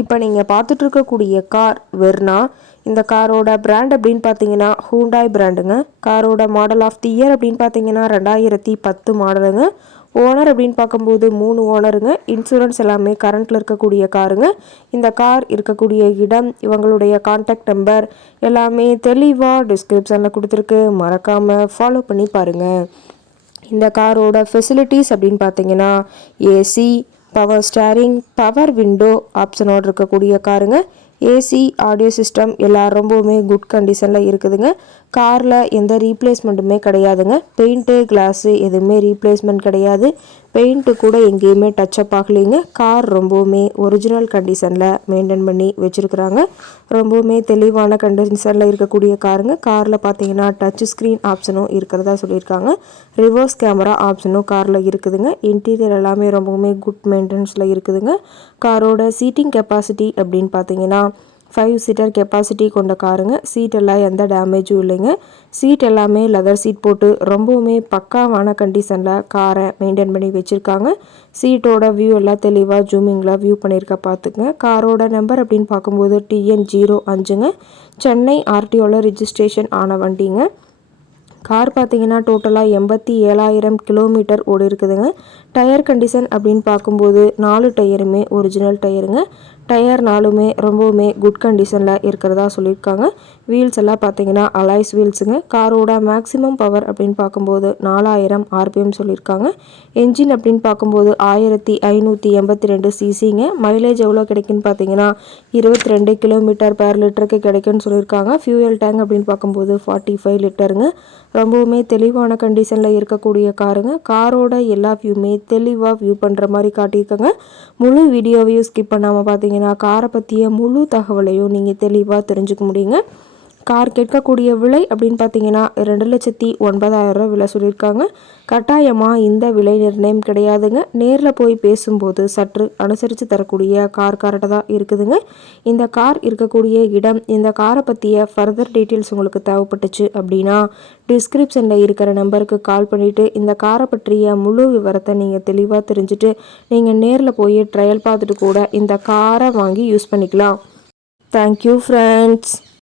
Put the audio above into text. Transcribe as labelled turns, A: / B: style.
A: இப்போ நீங்கள் பார்த்துட்டு இருக்கக்கூடிய கார் வெர்னா. இந்த காரோட பிராண்ட் அப்படின்னு பார்த்தீங்கன்னா ஹூண்டாய் பிராண்டுங்க காரோட மாடல் ஆஃப் தி இயர் அப்படின்னு பார்த்தீங்கன்னா ரெண்டாயிரத்தி பத்து மாடலுங்க. ஓனர் அப்படின்னு பார்க்கும்போது மூணு ஓனருங்க இன்சூரன்ஸ் எல்லாமே கரண்ட்டில் இருக்கக்கூடிய காருங்க. இந்த கார் இருக்கக்கூடிய இடம் இவங்களுடைய கான்டாக்ட் நம்பர் எல்லாமே தெளிவாக டிஸ்கிரிப்ஷனில் கொடுத்துருக்கு. மறக்காமல் ஃபாலோ பண்ணி பாருங்கள் இந்த காரோட ஃபெசிலிட்டிஸ் அப்படின்னு பார்த்தீங்கன்னா AC power steering power window ஆப்ஷனோடு இருக்கக்கூடிய காருங்க. ஏசி ஆடியோ சிஸ்டம் எல்லாம் ரொம்பவுமே குட் கண்டிஷனில் இருக்குதுங்க. காரில் எந்த ரீப்ளேஸ்மெண்ட்டுமே கிடையாதுங்க. பெயிண்ட்டு கிளாஸு எதுவுமே ரீப்ளேஸ்மெண்ட் கிடையாது. பெயிண்ட்டு கூட எங்கேயுமே டச்சப் ஆகலைங்க. கார் ரொம்பவுமே ஒரிஜினல் கண்டிஷனில் மெயின்டைன் பண்ணி வச்சுருக்குறாங்க. ரொம்பவுமே தெளிவான கண்டிஷனில் இருக்கக்கூடிய காருங்க காரில் பார்த்தீங்கன்னா டச் ஸ்க்ரீன் ஆப்ஷனும் இருக்கிறதா சொல்லியிருக்காங்க. ரிவர்ஸ் கேமரா ஆப்ஷனும் காரில் இருக்குதுங்க. இன்டீரியர் எல்லாமே ரொம்பவுமே குட் மெயின்டெனன்ஸில் இருக்குதுங்க. காரோட சீட்டிங் கெப்பாசிட்டி அப்படின்னு பார்த்தீங்கன்னா ஃபைவ் சீட்டர் கெப்பாசிட்டி கொண்ட காருங்க. சீட் எல்லாம் எந்த டேமேஜும் இல்லைங்க. சீட் எல்லாமே லெதர் சீட் போட்டு ரொம்பவுமே பக்காவான கண்டிஷனில் காரை மெயின்டைன் பண்ணி வச்சுருக்காங்க. சீட்டோட வியூ எல்லாம் தெளிவாக ஜூமிங்கில் வியூ பண்ணியிருக்க பார்த்துங்க காரோட நம்பர் அப்படின்னு பார்க்கும்போது டிஎன் ஜீரோ அஞ்சுங்க சென்னை ஆர்டிஓவில் ரிஜிஸ்ட்ரேஷன் ஆன வண்டிங்க. கார் பார்த்தீங்கன்னா டோட்டலாக எண்பத்தி ஏழாயிரம் கிலோமீட்டர் ஓடி இருக்குதுங்க டயர் கண்டிஷன் அப்படின்னு பார்க்கும்போது நாலு டயருமே ஒரிஜினல் டயருங்க டயர் நாலுமே ரொம்பவுமே குட் கண்டிஷனில் இருக்கிறதா சொல்லியிருக்காங்க. வீல்ஸ் எல்லாம் பார்த்தீங்கன்னா அலாய்ஸ் வீல்ஸுங்க காரோட மேக்ஸிமம் பவர் அப்படின்னு பார்க்கும்போது நாலாயிரம் ஆர்பிஎம் சொல்லியிருக்காங்க. என்ஜின் அப்படின்னு பார்க்கும்போது ஆயிரத்தி ஐநூற்றி எண்பத்தி ரெண்டு சிசிங்க மைலேஜ் எவ்வளோ கிடைக்குன்னு பார்த்தீங்கன்னா இருபத்தி ரெண்டு கிலோமீட்டர் பேர் லிட்டருக்கு கிடைக்குன்னு சொல்லியிருக்காங்க. ஃபியூயல் டேங்க் அப்படின்னு பார்க்கும்போது ஃபார்ட்டி ஃபைவ் லிட்டருங்க ரொம்பவுமே தெளிவான கண்டிஷனில் இருக்கக்கூடிய காருங்க காரோட எல்லா வியூமே தெளிவாக வியூ பண்ணுற மாதிரி காட்டியிருக்காங்க. முழு வீடியோவையும் ஸ்கிப் பண்ணாமல் பார்த்தீங்கன்னா காரை பற்றிய முழு தகவலையும் நீங்கள் தெளிவாக தெரிஞ்சுக்க முடியுங்க. கார் கேட்கக்கூடிய விலை அப்படின்னு பார்த்தீங்கன்னா ரெண்டு லட்சத்தி ஒன்பதாயிரம் ரூபா விலை சொல்லியிருக்காங்க. கட்டாயமாக இந்த விலை நிர்ணயம் கிடையாதுங்க. நேரில் போய் பேசும்போது சற்று அனுசரித்து தரக்கூடிய கார் கார்ட்ட தான் இருக்குதுங்க. இந்த கார் இருக்கக்கூடிய இடம் இந்த காரை பற்றிய ஃபர்தர் டீட்டெயில்ஸ் உங்களுக்கு தேவைப்பட்டுச்சு அப்படின்னா டிஸ்கிரிப்ஷனில் இருக்கிற நம்பருக்கு கால் பண்ணிவிட்டு இந்த காரை பற்றிய முழு விவரத்தை நீங்கள் தெளிவாக தெரிஞ்சுட்டு நீங்கள் நேரில் போய் ட்ரையல் பார்த்துட்டு கூட இந்த காரை வாங்கி யூஸ் பண்ணிக்கலாம். Thank you friends